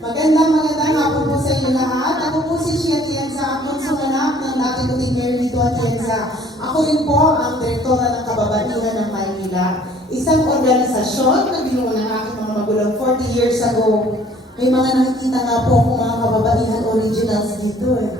Magandang hapon po sa inyo lahat. Ako po si Shia Atienza, ang anak ng dating Kuting Mayor Rito Atienza. Ako rin po ang direktora ng Kababaihan ng Maynila. Isang organisasyon na binuo ng aking mga magulang 40 years ago. May mga nakikita nga po akong mga kababaihan originals dito eh.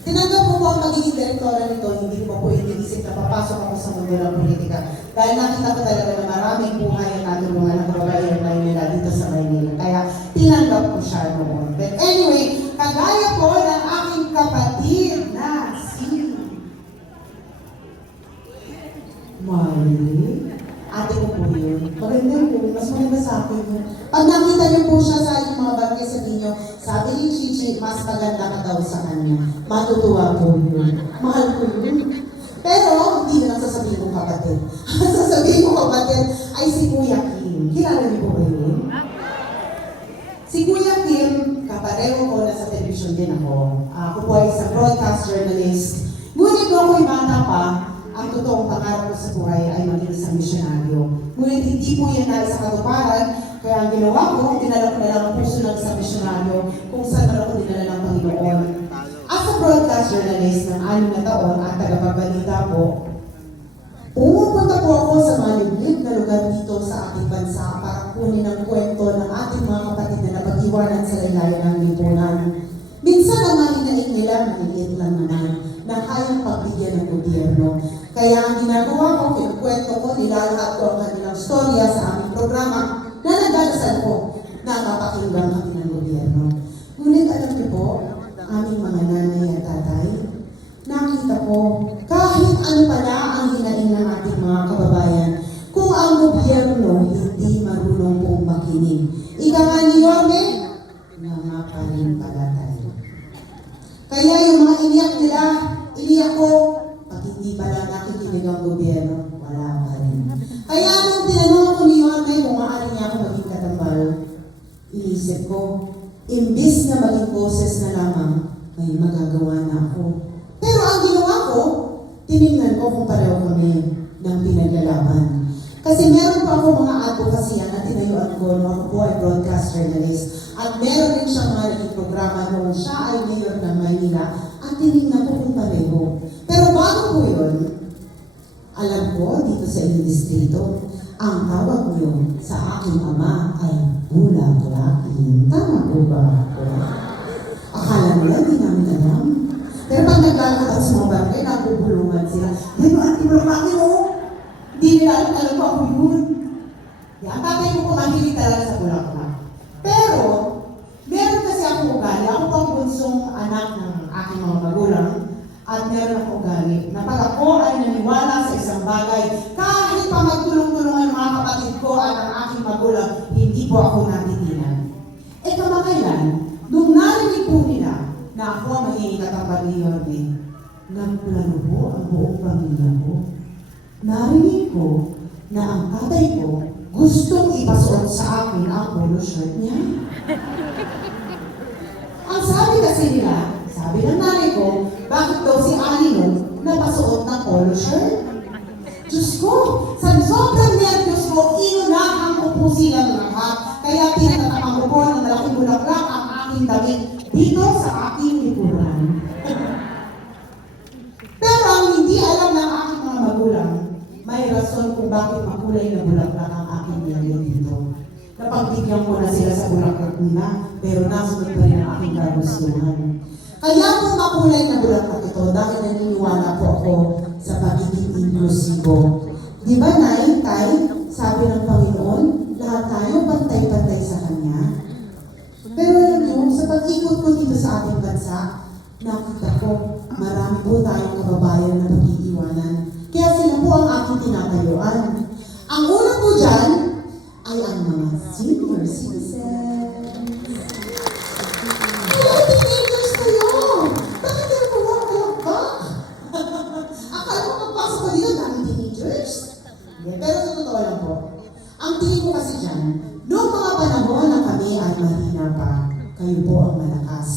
Tinanggap ko po ang magiging direktora nito, hindi ko po iniisip na papasok ako sa mundo ng politika. Dahil nakita ko talaga na maraming buhay ang natulungan ng kababaihan Maynila dito sa Maynila. Kaya tinanggap ko siya noon. But anyway, kagaya po ng aking kapatid na si Marley. Ate ko po yun. Maganda yun. Mas maganda sa akin yun. Pag nakita niyo po siya sa inyong mga barangay, sabihin niyo, sabi ni Chichi, mas maganda ka daw sa kanya. Matutuwa po yun. Mahal ko yun. Pero, hindi na lang sasabihin kong kapatid. Ang sasabihin kong kapatid ay si Kuya Kim. Kilala niyo po ba yun? Si Kuya Kim, kapareho ko na sa television din ako. Ako po ay isang broadcast journalist. Ngunit ko ako'y bata pa, ang totoong pangarap ko sa buhay ay maging isang misyonaryo. Ngunit hindi po yan na sa katuparan, kaya ang ginawa ko, dinala ko na lang ang puso ng isang misyonaryo kung saan na ako dinala ng Panginoon. As a broadcast journalist ng 6 na taon at tagapagbalita po, pumupunta po ako sa malibig na lugar dito sa ating bansa para kunin ang kwento ng ating mga kapatid na napag-iwanan sa laylayan ng lipunan. Minsan ang malinaig nila, maliliit lang naman, na kayang pagbigyan ng gobyerno. Kaya ang ginagawa ko, kinukwento ko, nilalahat ko ang kanilang storya sa aming programa na nagdadasal ko na mapakinggan kami ng gobyerno. Ngunit alam niyo po, aming mga nanay at tatay, nakita ko, kahit ano pala ang hinaing ng ating mga kababayan, kung ang gobyerno hindi marunong pong makinig. Ika nga ni Yorme, nga pa rin pala tayo. Kaya yung mga iniyak nila, iniyak ko, pag hindi pala nakikinig ang gobyerno, wala pa rin. Kaya nung tinanong ko ni Yorme kung maaari niya ako maging katambal, inisip ko, imbis na maging boses na lamang, may magagawa na ako. Pero ang ginawa ko, tinignan ko kung pareho kami ng pinaglalaban. Kasi meron pa ako mga advocacy na tinayuan ko nung ako po ay broadcast journalist. At meron rin siyang malaking programa nung siya ay mayor ng Manila at tinignan ko kung pareho. Pero bago po yun, alam ko dito sa inyong distrito, ang tawag niyo sa aking ama ay Bulaklaki. Tama po ba ako? Akala nila hindi namin alam. Pero pag naglalakad ako sa mga barangay, nagubulungan sila. Yan yung Auntie Bulaklaki mo. Hindi nila alam ko ako yun. Yan, tatay ko po mahilig talaga sa bulaklak. Pero, meron kasi akong ugali. Ako po ang bunsong anak ng aking mga magulang. At meron akong ugali na pag ako ay naniwala sa isang bagay, kahit pa magtulong-tulungan ang mga kapatid ko at ang aking magulang, hindi po ako natitinan. Eh kamakailan, nung narinig po nila na ako ang magiging katambal ni Yorme, nagplano po ang buong pamilya ko. Narinig ko na ang tatay ko gustong ipasuot sa akin ang polo shirt niya. Ang sabi kasi nila, sabi ng nanay ko, bakit daw si Alino napasuot ng polo shirt? Diyos ko, sa sobrang nervyos ko, inunahan ko po silang lahat. Kaya tinatakan ko po ng malaking bulaklak ang aking damit dito sa aking likuran. Pero ang hindi alam ng aking mga magulang, may rason kung bakit makulay na bulaklak ang aking nilagay dito. Napagbigyan ko na sila sa bulaklak nila, pero nasunod pa rin ang aking kagustuhan. Kaya po makulay na bulaklak ito dahil naniniwala po ako sa pagiging inklusibo. Di ba, Nay, Tay, sabi ng Panginoon, lahat tayo pantay-pantay sa Kanya. Pero alam niyo, sa pag-ikot ko dito sa ating bansa, nakita ko, marami po tayong kababayan na pag-iiwanan. Kaya sila po ang aking tinatayuan. Ang una po dyan ay ang mga senior citizens. Hello, teenagers kayo! Bakit kayo puwak ba? Akala ko magpasok ko dito daming teenagers. Pero sa totoo lang po, ang tingin ko kasi dyan, noong mga panahon na kami ay mahina pa, kayo po ang malakas.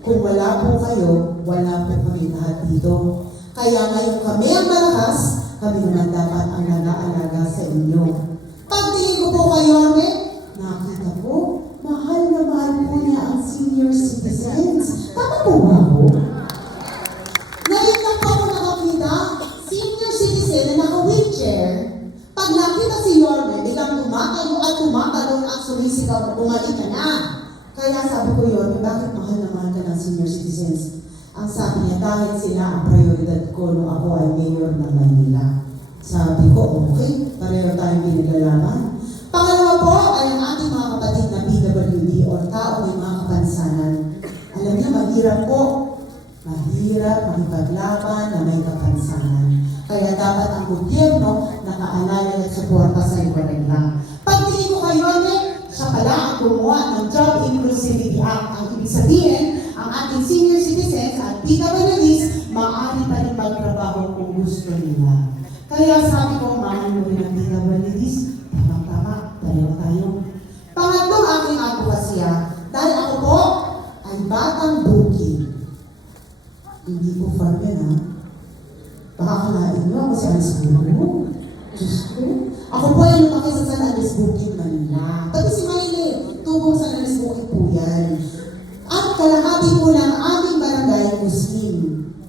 Kung wala po kayo, wala po kami lahat dito. Kaya ngayon kami ang malakas, kami naman dapat ang nag-aalaga sa inyo. Pagtingin ko po kayo, nakita ko, mahal na mahal po niya ang Kaya sabi ko yun, bakit mahal na mahal ka ng senior citizens? Ang sabi niya, dahil sila ang prioridad ko nung ako ay mayor ng Manila. Sabi ko, okay, pareho tayong pinaglalaban. Pangalawa po ay ang ating mga kapatid na PWD o tao may mga kapansanan. Alam niyo, mahirap po. Mahirap makipaglaban na may kapansanan. Kaya dapat ang gobyerno nakaalala at suporta sa iyo nila. Pagtingin ko kayo, siya pala ang gumawa ng Job Inclusivity Act. Ang ibig sabihin, ang ating senior citizens at PWDs maaari pa rin magtrabaho kung gusto nila. Kaya sabi ko, mahal mo rin ang PWDs, tama-tama, pareho tayo. Pangatlong aking advokasya, dahil ako po ay batang bukid. Hindi po farmer, ha? Baka kalain nyo ako si Alice Bukid. Diyos ko. Ako po ay lumaki sa San Alice Bukid, Manila. Pati si Mayle, tubong San Alice Bukid po yan. At kalahati po ng aming barangay Muslim.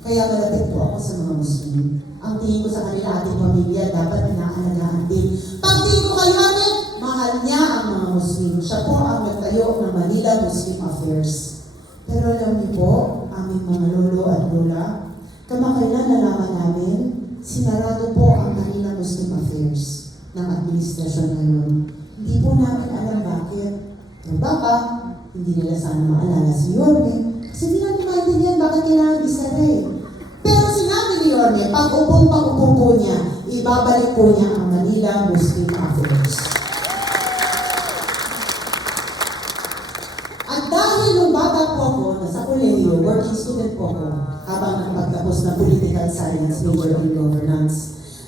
Kaya malapit po ako sa mga Muslim. Ang tingin ko sa kanila ating pamilya, dapat inaalagaan din. Pagtingin ko kayo natin, mahal niya ang mga Muslim. Siya po ang nagtayo ng Manila Muslim Affairs. Pero alam niyo po, aming mga lolo at lola, kamakailan nalaman namin, sinarado po ang Manila Muslim Affairs ng administrasyon ngayon. Hindi po namin alam bakit. Pero baka, hindi nila sana maalala si Yorme. Kasi hindi namin maintindihan bakit kailangan isara eh. Pero sinabi ni Yorme, pag-upo po niya, ibabalik po niya ang Manila Muslim Affairs. At dahil nung bata po ako, nasa kolehiyo, working student po ako, habang nakapagtapos ng political science, major in governance.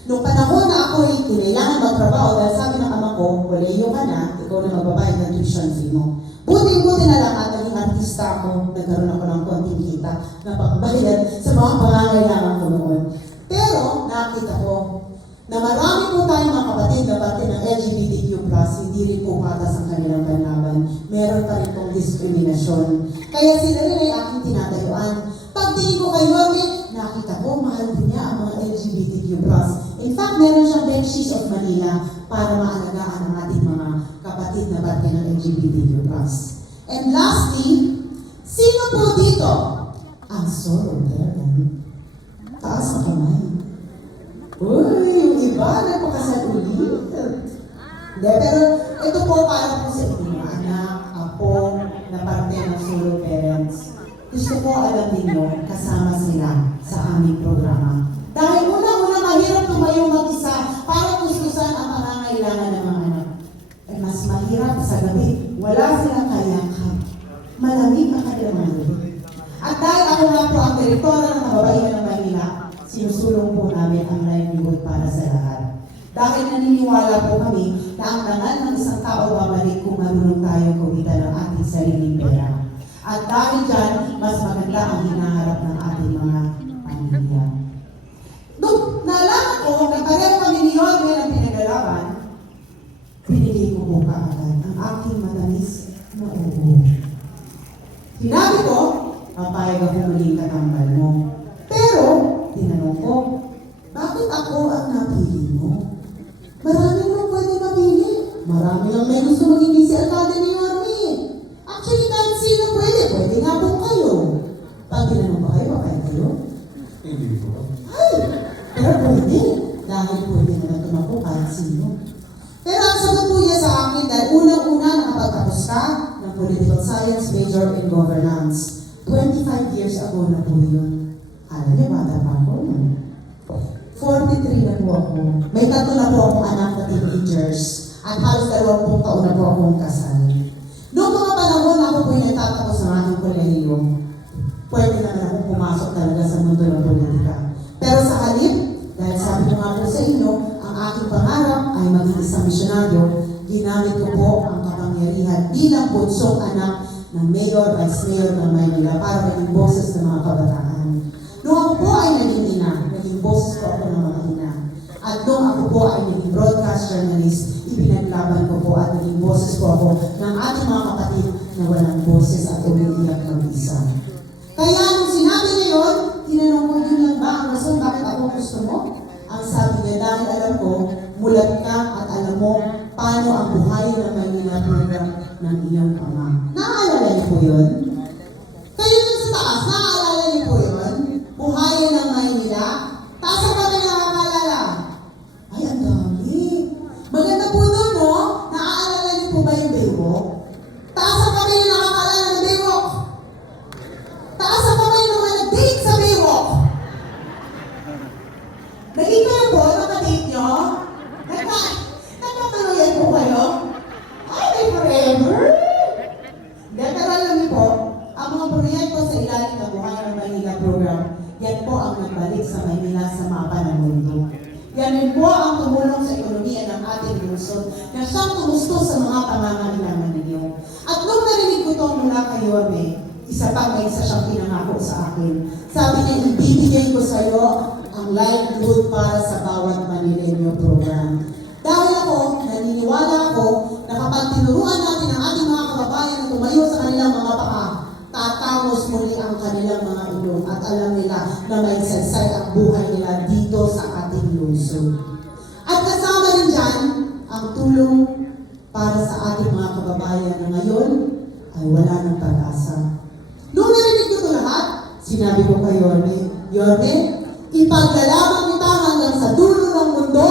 Nung panahon na ako ay kinailangan magtrabaho dahil sabi ng ama ko, kolehiyo ka na, ikaw na magbabayad ng tuition fee mo. Buti-buti na lang at naging artista ako, nagkaroon ako ng konting kita na pangbayad sa mga pangangailangan ko noon. Pero nakita ko na marami po tayong mga kapatid na parte ng LGBTQ+, hindi rin po patas ang kanilang panlaban. Meron pa rin pong diskriminasyon. Kaya sila rin ay aking tinatayuan. Pagtingin ko kay Yorme, nakita ko, mahal din niya ang mga LGBTQ+. In fact, meron siyang benches of Manila para maalagaan ang ating mga kapatid na parte ng LGBTQ+. And lastly, sino po dito ang solo parent? Taas ang kamay. Uy, yung iba, nagpakasal ulit. Hindi, pero ito po para po sa inyong mga anak, apo, na parte ng solo parents. Gusto ko alam ninyo, kasama sila sa aming programa. Dahil una-una mahirap tumayo mag-isa para gustusan ang pangangailangan ng mga anak. At mas mahirap sa gabi, wala silang kayakan. Malamig ang kanilang mga gabi. At dahil ako nga po ang direktora ng Kababaihan ng Manila, sinusulong po namin ang livelihood para sa lahat. Dahil naniniwala po kami na ang dangal ng isang tao babalik kung marunong tayong kumita ng ating sariling pera. At dahil dyan, mas maganda ang hinaharap ng ating mga pamilya. Nung nalaman ko na pareho kami ni Yorme ang pinagalaban, pinigay ko po kaagad ang aking matamis na oo. Sinabi ko, papayag ako muling katambal mo. Pero, tinanong ko, bakit ako ang napili mo? Marami mo pwede mapili. Marami lang may gusto maging si Alcalde ni Yorme. Actually, kahit sino pwede nga po kayo. Pag tinanong ba kayo, papayag kayo? Hindi po. Ay, pero pwede. Dahil pwede naman tumakbo kahit sino. Pero ang sagot po niya sa akin dahil unang-una nakapagtapos ka ng political science major in governance. 25 years ago na po yun. Alam niyo, bata pa ako. 43 na po ako. May 3 na po akong anak na teenagers. At halos 20 taon na po akong kasal. Noong mga panahon ako po yung nagtatapos ng aking kolehiyo, pwede naman akong pumasok talaga sa mundo ng politika. Pero sa halip, dahil sabi ko nga po sa inyo, ang aking pangarap ay maging isang misyonaryo, ginamit ko po ang kapangyarihan bilang bunsong anak ng mayor, vice mayor ng Maynila para maging boses ng mga kabataan. Noong ako po ay naging ina, naging boses po ako ng mga ina. At noong ako po ay naging broadcast journalist, ibinaglaban ko po at naging boses po ako ng ating mga kapatid na walang boses at umiiyak mag-isa. Kaya nung sinabi niya yun, tinanong ko yun lang ba ang rason bakit ako gusto mo? Ang sabi niya, dahil alam ko, mulat ka at alam mo paano ang buhay ng Manila program ng iyong ama. Naalala niyo po yun? Kayo dun sa taas, naaalala niyo po yun? Buhayin ng Maynila? Taas ang kami nakakaalala. Ay, ang dami. Maganda po doon, no? Naaalala niyo po ba yung Baywalk? Taas ang kami yung nakakaalala ng Baywalk. Taas ang kami yung mga nag-date sa Baywalk. Naging kayo po, nakadate nyo? Nagkakaroyan po kayo? Ay, may forever! Dahil alam niyo po, ang mga proyekto sa ilalim ng Buhay ng Maynila program, yan po ang nagbalik sa Maynila sa mapa ng mundo. Yan din po ang tumulong sa ekonomiya ng ating lungsod na siyang tumusto sa mga pangangailangan ninyo. At nung narinig ko ito mula kay Yorme, isa siyang pinangako sa akin. Sabi niya, ibibigay ko sa iyo ang livelihood para sa bawat Manileño program. Dahil ako, naniniwala ako na kapag tinuruan natin ang ating mga kababayan na tumayo sa kanilang mga paa, tatamos muli ang kanilang mga ilong at alam nila na may saysay ang buhay nila dito sa ating lungsod. At kasama rin dyan ang tulong para sa ating mga kababayan na ngayon ay wala ng pag-asa. Noong narinig ko ito lahat, sinabi ko kay Yorme, Yorme, ipaglalaban kita hanggang sa dulo ng mundo